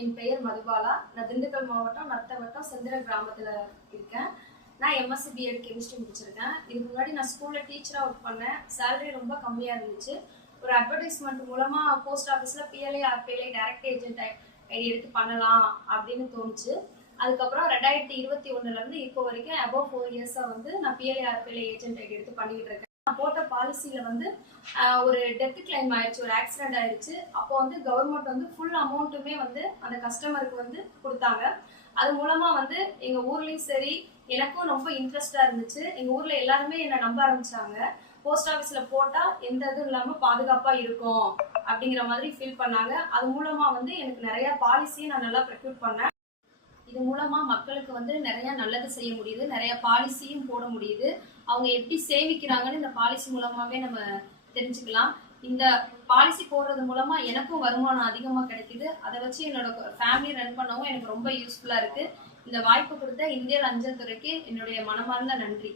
என் பெயர் மதுபாலா. நான் திண்டுக்கல் மாவட்டம் நத்தவட்டம் செந்திர கிராமத்துல இருக்கேன். நான் எம்எஸ்சி பிஎட் கெமிஸ்ட்ரி முடிச்சிருக்கேன். இதுக்கு முன்னாடி நான் ஸ்கூல்ல டீச்சரா ஒர்க் பண்ணேன். சேலரி ரொம்ப கம்மியா இருந்துச்சு. ஒரு அட்வர்டைஸ்மெண்ட் மூலமா போஸ்ட் ஆஃபீஸ்ல PLI RPLI direct agent ID எடுத்து பண்ணலாம் அப்படின்னு தோணுச்சு. அதுக்கப்புறம் 2021 இருந்து இப்போ வரைக்கும் அபவ் 4 இயர்ஸா நான் பிஎல்ஐ ஆர்பிஎல்ஐ ஏஜென்ட் ஐடி எடுத்து பண்ணிக்கிட்டு இருக்கேன். நான் போட்ட பாலிசியில ஒரு டெத் கிளைம் ஆயிடுச்சு, ஒரு ஆக்சிடென்ட் ஆயிடுச்சு. அப்போ கவர்மெண்ட் ஃபுல் அமௌண்ட்டுமே அந்த கஸ்டமருக்கு கொடுத்தாங்க. அது மூலமா எங்க ஊர்லயும் சரி, எனக்கும் ரொம்ப இன்ட்ரெஸ்டா இருந்துச்சு. எங்க ஊர்ல எல்லாருமே என்ன நம்ப ஆரம்பிச்சாங்க. போஸ்ட் ஆபீஸ்ல போட்டா எந்த இதுவும் இல்லாம பாதுகாப்பா இருக்கும் அப்படிங்கிற மாதிரி ஃபீல் பண்ணாங்க. அது மூலமா எனக்கு நிறைய பாலிசியும் நான் நல்லா ப்ரெக்யூட் பண்ணேன். இது மூலமா மக்களுக்கு நிறைய நல்லது செய்ய முடியுது, நிறைய பாலிசியும் போட முடியுது. அவங்க எப்படி சேமிக்கிறாங்கன்னு இந்த பாலிசி மூலமாவே நம்ம தெரிஞ்சுக்கலாம். இந்த பாலிசி போடுறது மூலமா எனக்கும் வருமானம் அதிகமா கிடைக்குது. அதை வச்சு என்னோட ஃபேமிலி ரன் பண்ணவும் எனக்கு ரொம்ப யூஸ்ஃபுல்லா இருக்கு. இந்த வாய்ப்பு கொடுத்த இந்திய அஞ்சல் துறைக்கு என்னுடைய மனமார்ந்த நன்றி.